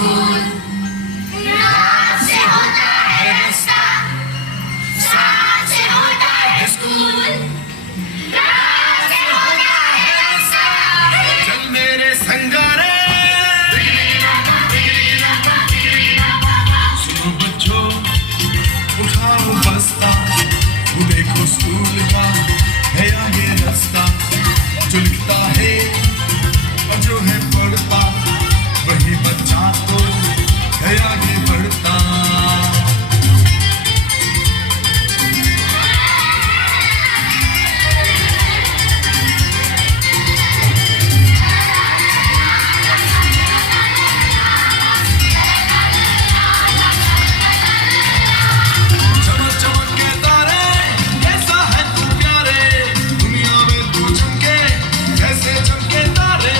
School, रात से होता है रास्ता, साथ से होता है स्कूल, रात से होता है रास्ता। चल मेरे संगारे, सुनो बच्चों उठाओ बस्ता, वो देखो स्कूल का है आगे रास्ता, जो लिखता है और जो है पढ़ता, वही बच्चा तो है आगे बढ़ता। चमक चमक के तारे, कैसा है तू प्यारे, दुनिया में तू चमके जैसे चमके तारे।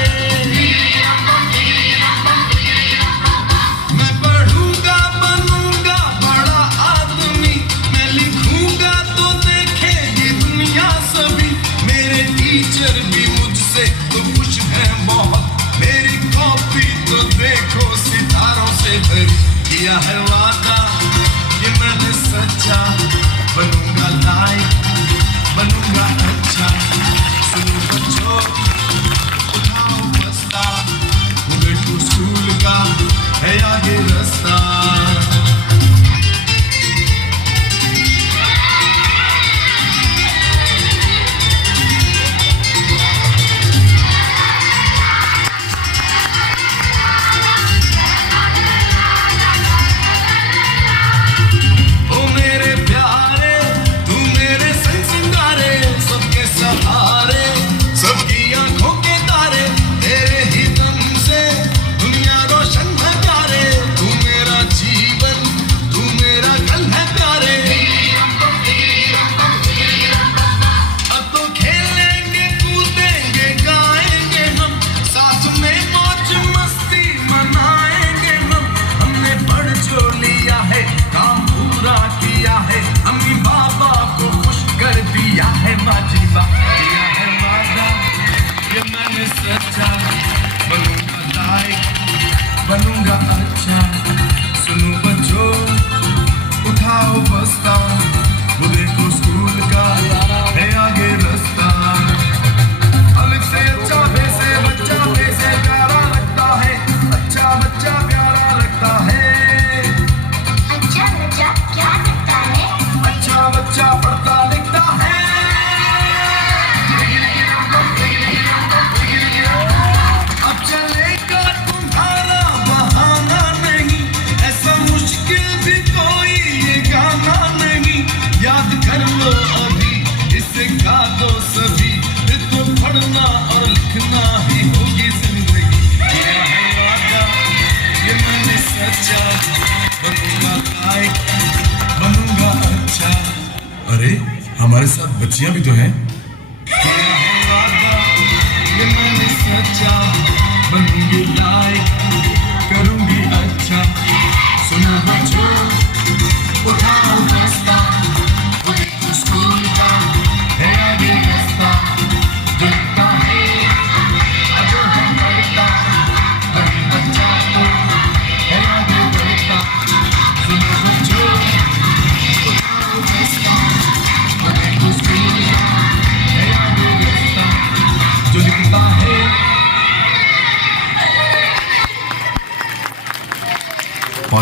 मैं पढ़ूंगा बनूंगा बड़ा आदमी, मैं लिखूंगा तो देखेगी दुनिया सभी। मेरे टीचर भी मुझसे तो खुश हैं बहुत, मेरी कॉपी तो देखो सितारों से भरी। किया है वादा ये मैंने सच्चा, बनूंगा लायक बनूंगा अच्छा। सुनो बच्चों उठाओ बस्ता, वो देखो स्कूल का है आगे रास्ता। ओ मेरे प्यारे तू मेरे संग सिंगारे, सबके सहारे सबकी आंखों के तारे, तेरे ही दम से दुनिया रोशन है प्यारे। तू मेरा जीवन तू मेरा कल है प्यारे। अब तो खेलेंगे कूदेंगे गाएंगे हम, साथ में मौज मस्ती मनाएंगे हम। हमने पढ़ जो लिया है काम पूरा किया है, अम्मी बाबा को खुश कर दिया है। माजीबा किया है वादा ये मैंने सच्चा, बनूंगा लायक बनूंगा अच्छा। सुनो बच्चों उठाओ बस्ता, वो देखो स्कूल का है आगे रास्ता। अलग से अच्छा बे से बच्चा बे से प्यारा लगता है, अच्छा बच्चा प्यारा लगता है। अच्छा बच्चा क्या करता है? अच्छा बच्चा पढ़ता लिखता है। अब चलेगा तुम्हारा बहाना नहीं, ऐसा मुश्किल भी कोई ये गाना नहीं। याद कर लो अभी इसे गा दो सभी, फिर तो पढ़ना और लिखना ही होगी जिंदगी। किया है वादा ये मैंने सच्चा, बनूंगा लायक बनूंगा अच्छा। अरे हमारे साथ बच्चियां भी तो हैं।